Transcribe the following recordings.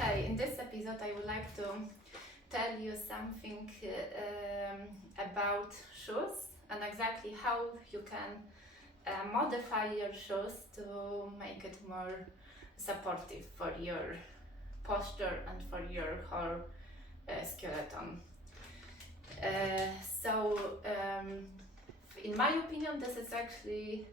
Okay, in this episode I would like to tell you something about shoes and exactly how you can modify your shoes to make it more supportive for your posture and for your whole skeleton. In my opinion, this is actually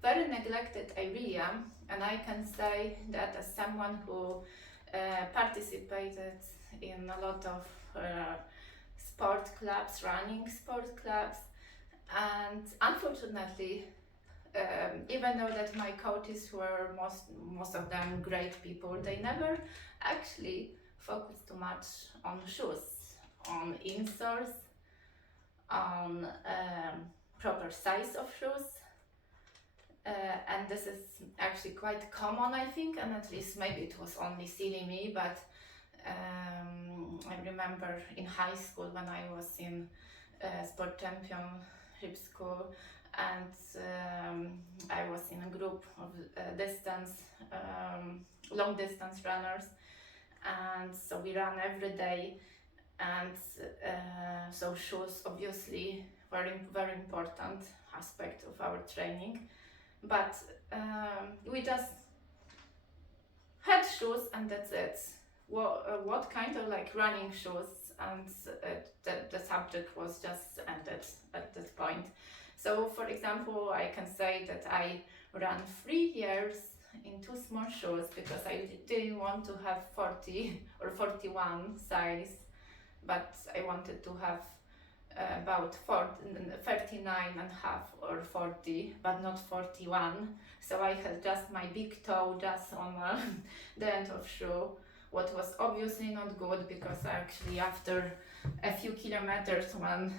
very neglected area, and I can say that as someone who participated in a lot of sport clubs, running sport clubs, and unfortunately, even though that my coaches were most of them great people, they never actually focused too much on shoes, on insoles, on proper size of shoes. And this is actually quite common, I think, and at least maybe it was only silly me, but I remember in high school when I was in sport championship school, and I was in a group of long distance runners, and so we ran every day, and so shoes obviously very important aspect of our training. But we just had shoes and that's it. What kind of like running shoes, and the subject was just ended at that point. So for example, I can say that I ran 3 years in 2 small shoes because I didn't want to have 40 or 41 size, but I wanted to have about 39 and a half or 40, but not 41. So I had just my big toe just on the end of shoe, what was obviously not good because actually after a few kilometers when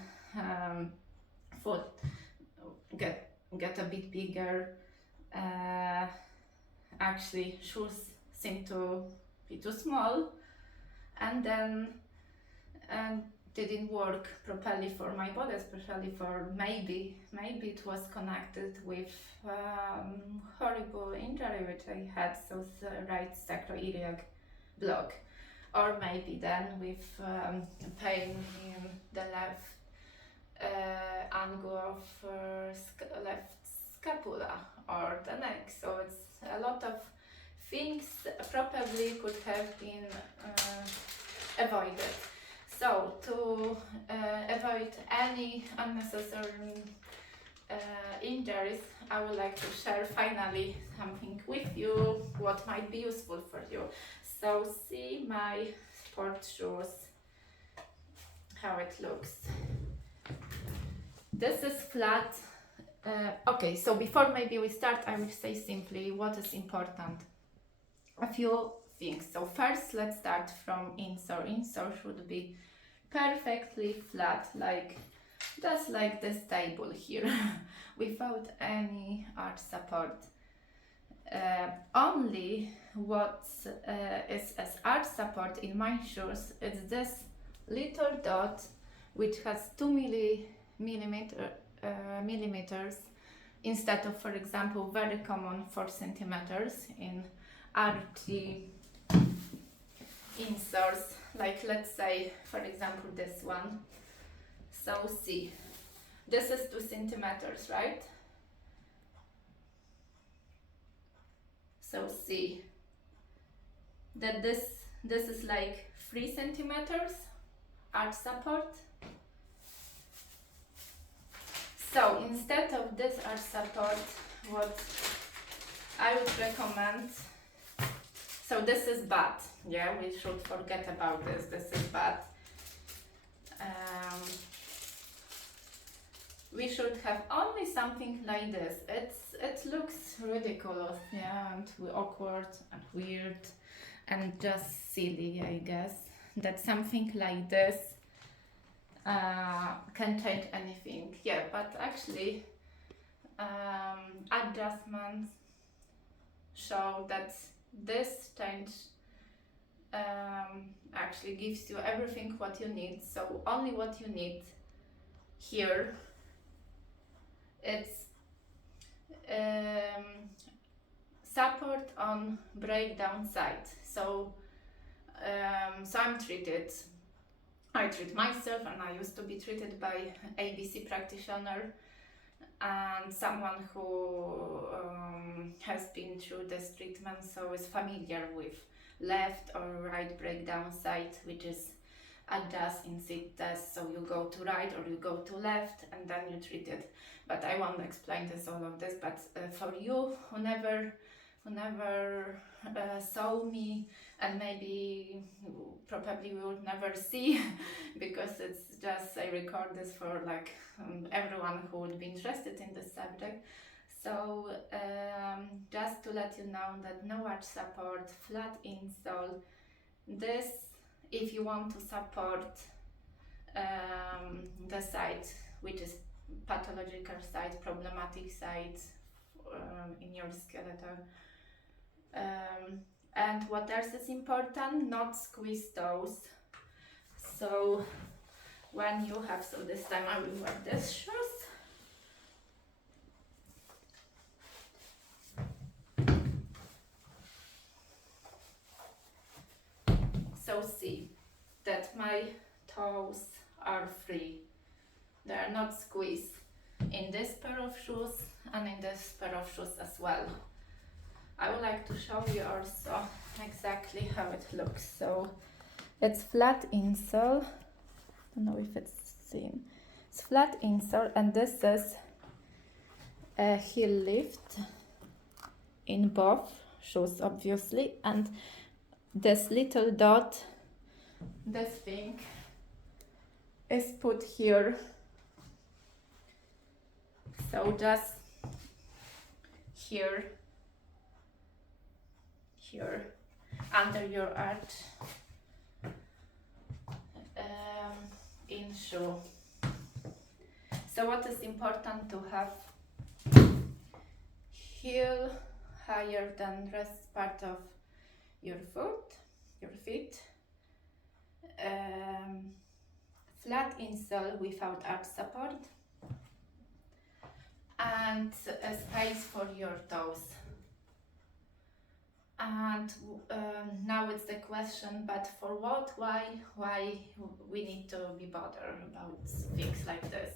foot get a bit bigger, actually shoes seem to be too small, and then didn't work properly for my body, especially for maybe it was connected with horrible injury which I had, so the right sacroiliac block, or maybe then with pain in the left angle of left scapula or the neck. So it's a lot of things probably could have been avoided. So to avoid any unnecessary injuries, I would like to share finally something with you what might be useful for you. So see my sport shoes, how it looks. This is flat. Okay, so before maybe we start, I will say simply what is important. A few things. So first, let's start from insole. Insole should be perfectly flat, like just like this table here, without any arch support. Only what is as arch support in my shoes is this little dot, which has 2 millimeters instead of, for example, very common 4 centimeters in archy insoles, like let's say for example this one. So see, this is 2 centimeters, right? So see that this is like 3 centimeters arch support. So instead of this arch support, what I would recommend, so this is bad, yeah, we should forget about this is bad. We should have only something like this. It looks ridiculous, yeah, and awkward and weird and just silly, I guess, that something like this can change anything, yeah, but actually adjustments show that this change actually gives you everything what you need. So only what you need here, it's support on breakdown side. So So I treat myself, and I used to be treated by ABC practitioner and someone who has been through this treatment, so is familiar with left or right breakdown side, which is adjust in sit test. So you go to right or you go to left, and then you treat it. But I won't explain all of this. But for you who never saw me, and maybe probably we would never see because it's just I record this for like everyone who would be interested in this subject. So just to let you know that no arch support, flat insole. This, if you want to support the side which is pathological side, problematic side in your skeleton. And what else is important? Not squeeze toes. So when you have, so this time I will wear this shoes. So see that my toes are free. They are not squeezed in this pair of shoes and in this pair of shoes as well. I would like to show you also exactly how it looks. So it's flat insole. I don't know if it's seen. It's flat insole, and this is a heel lift in both shoes, obviously. And this little dot, this thing, is put here. So just here, under your arch, in shoe. So what is important to have? Heel higher than rest part of your feet. Flat insole without arch support, and a space for your toes. And now it's the question, but for what, why we need to be bothered about things like this?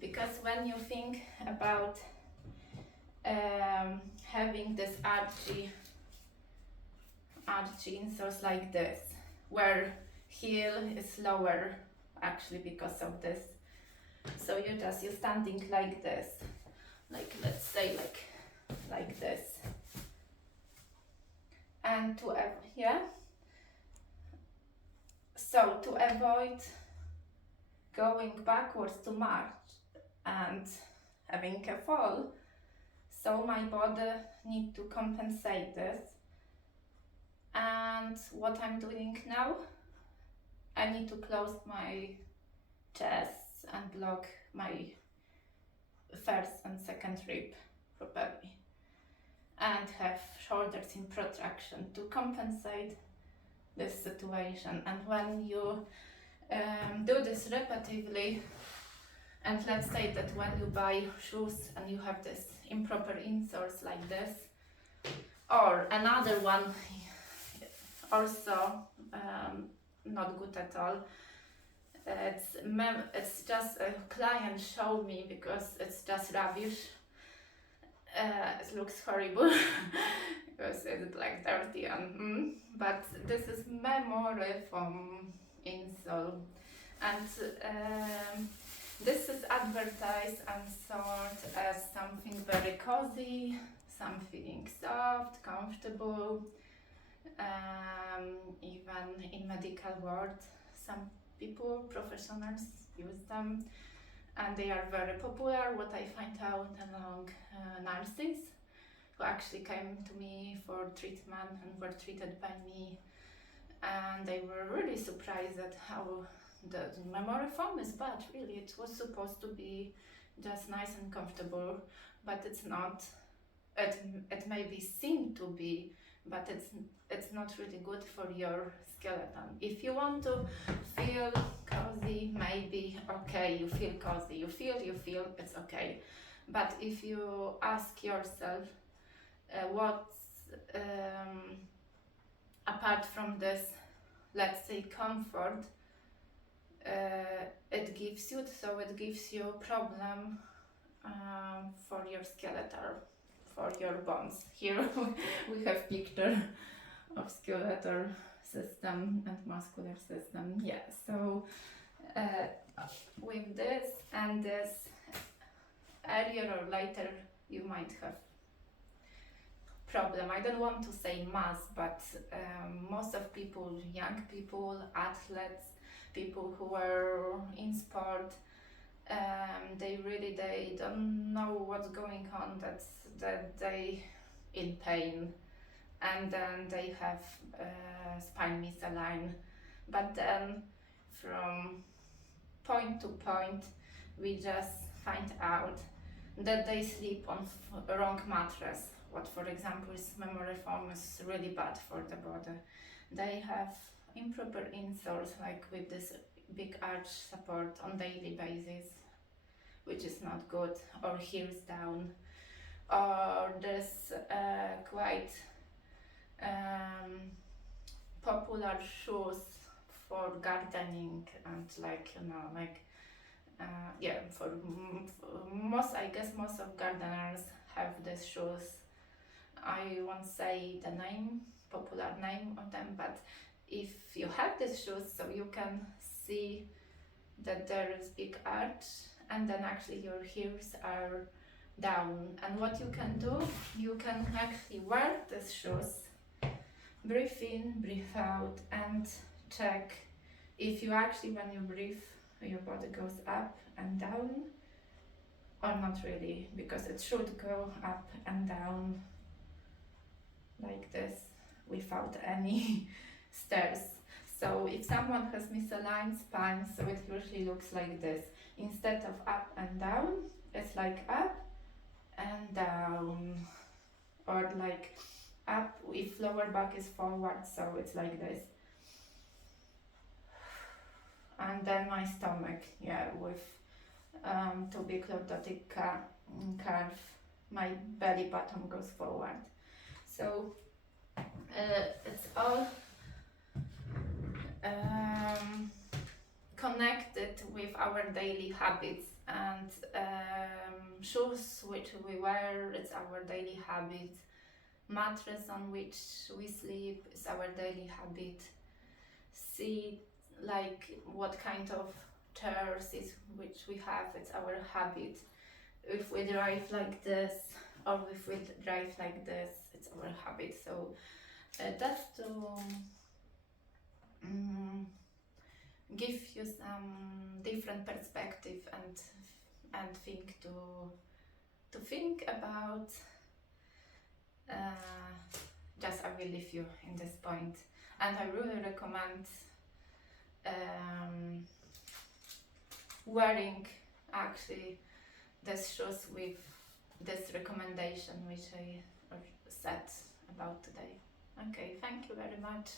Because when you think about having this archy insoles like this, where heel is lower actually because of this. So you're standing like this, like let's say like this. And so to avoid going backwards too much and having a fall, so my body need to compensate this. And what I'm doing now, I need to close my chest and block my first and second rib properly, and have shoulders in protraction to compensate this situation. And when you do this repetitively, and let's say that when you buy shoes and you have this improper insoles like this, or another one also not good at all, it's just a client showed me because it's just rubbish. It looks horrible because it's like dirty and but this is memory from insole, and this is advertised and sold as something very cozy, something soft, comfortable. Even in medical world, some people, professionals, use them, and they are very popular. What I find out among nurses who actually came to me for treatment and were treated by me, and they were really surprised at how the memory foam is bad. Really, it was supposed to be just nice and comfortable, but it's not. It may be seen to be, but it's not really good for your skeleton. If you want to feel cozy, maybe okay, you feel cozy, you feel it's okay. But if you ask yourself what's apart from this let's say, comfort it gives you. So it gives you problem for your skeletal, for your bones. Here we have picture of skeletal system and muscular system. Yeah, so with this and this, earlier or later you might have problem. I don't want to say mass, but most of people, young people, athletes, people who are in sport, they don't know what's going on, that they in pain, and then they have spine misaligned. But then from point to point we just find out that they sleep on wrong mattress, what for example is memory foam, is really bad for the body. They have improper insoles, like with this big arch support on daily basis, which is not good, or heels down, or this quite popular shoes for gardening, and for most, I guess most of gardeners have these shoes. I won't say the name, popular name of them, but if you have these shoes, so you can see that there is big arch, and then actually your heels are down. And what you can do, you can actually wear these shoes, breathe in, breathe out, and check if you actually, when you breathe, your body goes up and down, or not really, because it should go up and down like this without any stairs. So if someone has misaligned spine, so it usually looks like this. Instead of up and down, it's like up and down, or like up if lower back is forward, so it's like this. And then my stomach, yeah, with to big lordotic curve, my belly button goes forward. So it's all connected with our daily habits, and shoes which we wear, it's our daily habit. Mattress on which we sleep is our daily habit. See, like what kind of chairs is which we have, it's our habit. If we drive like this, or if we drive like this, it's our habit. So that's to give you some different perspective, and think to think about. Just I will leave you in this point, and I really recommend wearing actually these shoes with this recommendation which I said about today. Okay, thank you very much.